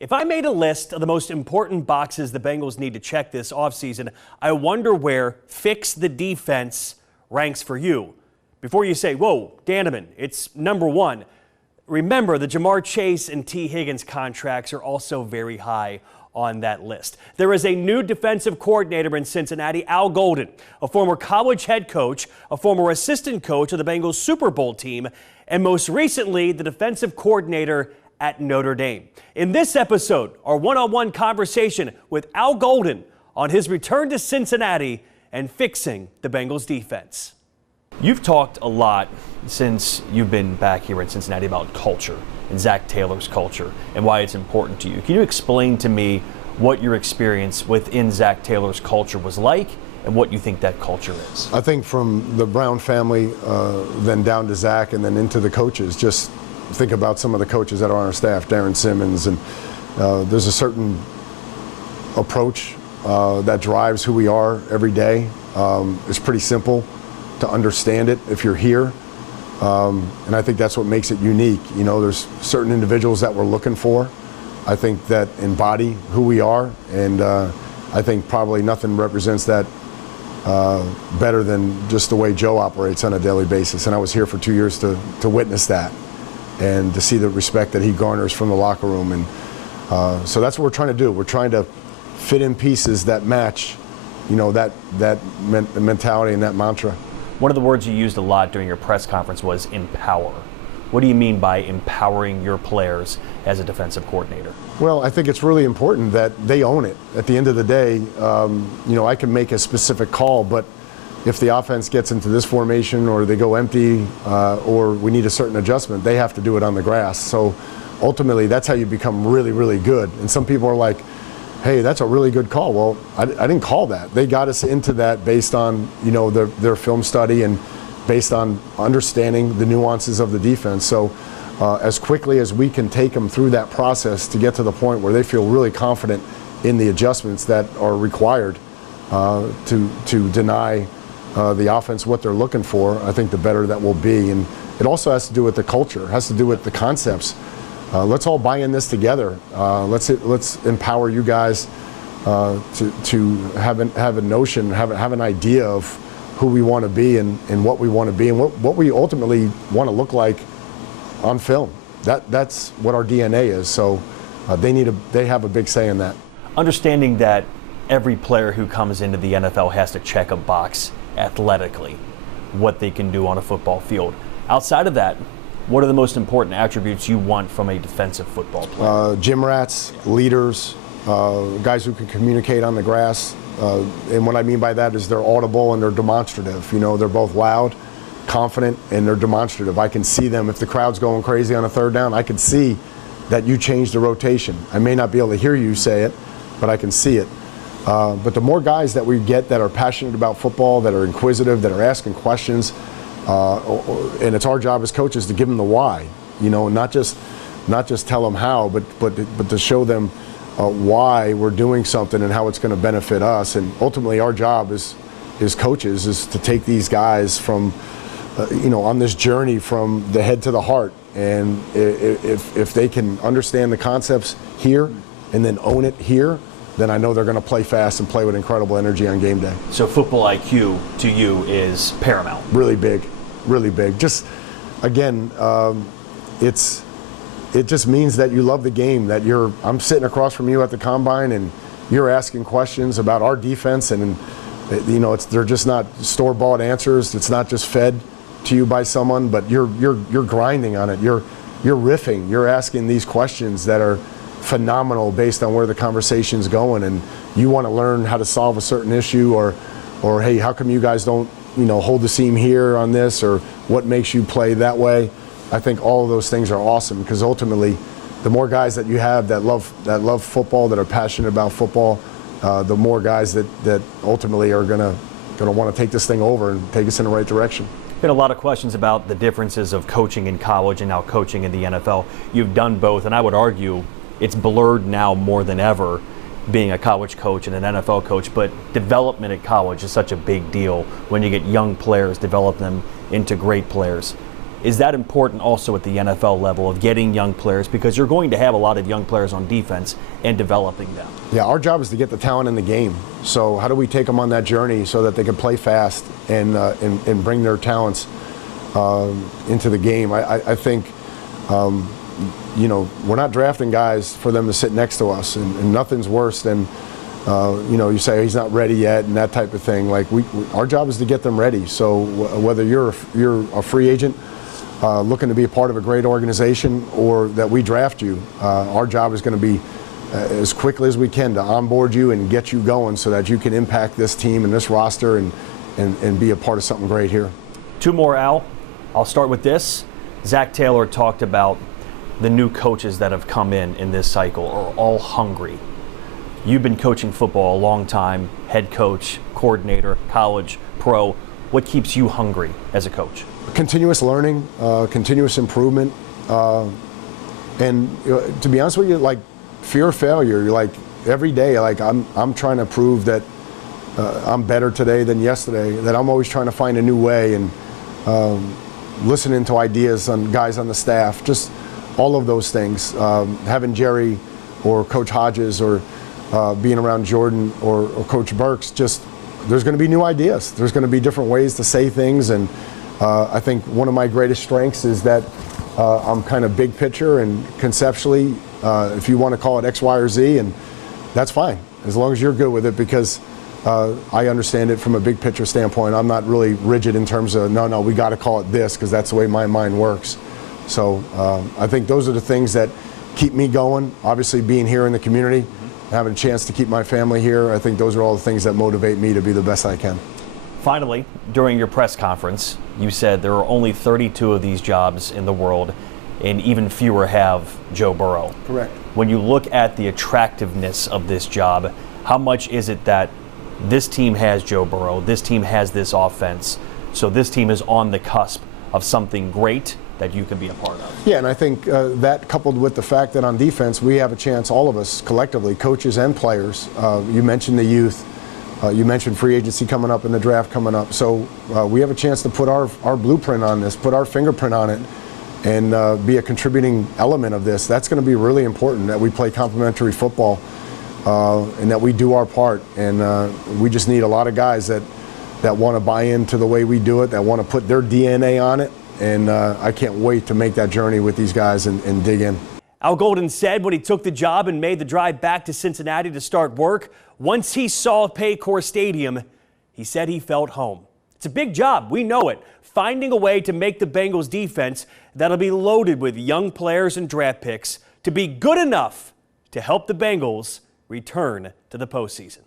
If I made a list of the most important boxes the Bengals need to check this offseason, I wonder where fix the defense ranks for you. Before you say, whoa, Danneman, it's number one. Remember, the Jamar Chase and T. Higgins contracts are also very high on that list. There is a new defensive coordinator in Cincinnati, Al Golden, a former college head coach, a former assistant coach of the Bengals Super Bowl team, and most recently, the defensive coordinator at Notre Dame. In this episode, our one-on-one conversation with Al Golden on his return to Cincinnati and fixing the Bengals defense. You've talked a lot since you've been back here in Cincinnati about culture and Zac Taylor's culture and why it's important to you. Can you explain to me what your experience within Zac Taylor's culture was like and what you think that culture is? I think from the Brown family, then down to Zac and then into the coaches, just think about some of the coaches that are on our staff, Darren Simmons, and there's a certain approach that drives who we are every day. It's pretty simple to understand it if you're here, and I think that's what makes it unique. You know, there's certain individuals that we're looking for, I think, that embody who we are, and I think probably nothing represents that better than just the way Joe operates on a daily basis. And I was here for 2 years to witness that and to see the respect that he garners from the locker room. And so that's what we're trying to do. We're trying to fit in pieces that match, you know, that mentality and that mantra. One of the words you used a lot during your press conference was empower. What do you mean by empowering your players as a defensive coordinator? Well, I think it's really important that they own it. At the end of the day, you know, I can make a specific call, but if the offense gets into this formation or they go empty or we need a certain adjustment, they have to do it on the grass. So ultimately, that's how you become really, really good. And some people are like, hey, that's a really good call. Well, I didn't call that. They got us into that based on, you know, their film study and based on understanding the nuances of the defense. So as quickly as we can take them through that process to get to the point where they feel really confident in the adjustments that are required to deny the offense what they're looking for, I think the better that will be. And it also has to do with the culture, it has to do with the concepts. Let's all buy in this together. Let's empower you guys to have a notion, have an idea of who we want to be and what we want to be and what we ultimately want to look like on film. That's what our DNA is. So they have a big say in that. Understanding that every player who comes into the NFL has to check a box athletically, what they can do on a football field. Outside of that, what are the most important attributes you want from a defensive football player? Gym rats, leaders, guys who can communicate on the grass. And what I mean by that is they're audible and they're demonstrative. You know, they're both loud, confident, and they're demonstrative. I can see them. If the crowd's going crazy on a third down, I can see that you changed the rotation. I may not be able to hear you say it, but I can see it. But the more guys that we get that are passionate about football, that are inquisitive, that are asking questions, and it's our job as coaches to give them the why, you know, not just tell them how, but to show them why we're doing something and how it's going to benefit us. And ultimately, our job as coaches is to take these guys from, you know, on this journey from the head to the heart. And if they can understand the concepts here and then own it here, then I know they're going to play fast and play with incredible energy on game day. So football IQ to you is paramount. Really big, really big. Just, again, it just means that you love the game, that I'm sitting across from you at the combine and you're asking questions about our defense, and you know, they're just not store-bought answers. It's not just fed to you by someone, but you're grinding on it. You're riffing. You're asking these questions that are phenomenal based on where the conversation's going, and you want to learn how to solve a certain issue, or hey, how come you guys don't, you know, hold the seam here on this, or what makes you play that way? I think all of those things are awesome, because ultimately, the more guys that you have that love football, that are passionate about football, the more guys that ultimately are gonna want to take this thing over and take us in the right direction. Been a lot of questions about the differences of coaching in college and now coaching in the NFL. You've done both, and I would argue it's blurred now more than ever, being a college coach and an NFL coach, but development at college is such a big deal when you get young players, develop them into great players. Is that important also at the NFL level of getting young players, because you're going to have a lot of young players on defense and developing them? Yeah, our job is to get the talent in the game. So how do we take them on that journey so that they can play fast and bring their talents into the game? I think, we're not drafting guys for them to sit next to us, and nothing's worse than, you say he's not ready yet and that type of thing. Like our job is to get them ready. So whether you're a free agent looking to be a part of a great organization or that we draft you, our job is going to be as quickly as we can to onboard you and get you going so that you can impact this team and this roster and be a part of something great here. Two more, Al. I'll start with this. Zach Taylor talked about the new coaches that have come in this cycle are all hungry. You've been coaching football a long time, head coach, coordinator, college, pro. What keeps you hungry as a coach? Continuous learning, continuous improvement, and to be honest with you, like fear of failure. You're like every day, like I'm trying to prove that I'm better today than yesterday. That I'm always trying to find a new way and listening to ideas on guys on the staff. Just all of those things. Having Jerry or Coach Hodges or being around Jordan or Coach Burks, just there's going to be new ideas. There's going to be different ways to say things, and I think one of my greatest strengths is that I'm kind of big picture and conceptually, if you want to call it X, Y, or Z, and that's fine as long as you're good with it, because I understand it from a big picture standpoint. I'm not really rigid in terms of no, we got to call it this because that's the way my mind works. So I think those are the things that keep me going. Obviously, being here in the community, having a chance to keep my family here, I think those are all the things that motivate me to be the best I can. Finally, during your press conference, you said there are only 32 of these jobs in the world, and even fewer have Joe Burrow. Correct. When you look at the attractiveness of this job, how much is it that this team has Joe Burrow, this team has this offense, so this team is on the cusp of something great that you can be a part of? Yeah, and I think that coupled with the fact that on defense we have a chance, all of us collectively, coaches and players. You mentioned the youth. You mentioned free agency coming up and the draft coming up. So we have a chance to put our blueprint on this, put our fingerprint on it, and be a contributing element of this. That's going to be really important, that we play complementary football and that we do our part. And we just need a lot of guys that want to buy into the way we do it, that want to put their DNA on it. And I can't wait to make that journey with these guys and dig in. Al Golden said when he took the job and made the drive back to Cincinnati to start work, once he saw Paycor Stadium, he said he felt home. It's a big job, we know it. Finding a way to make the Bengals defense that'll be loaded with young players and draft picks to be good enough to help the Bengals return to the postseason.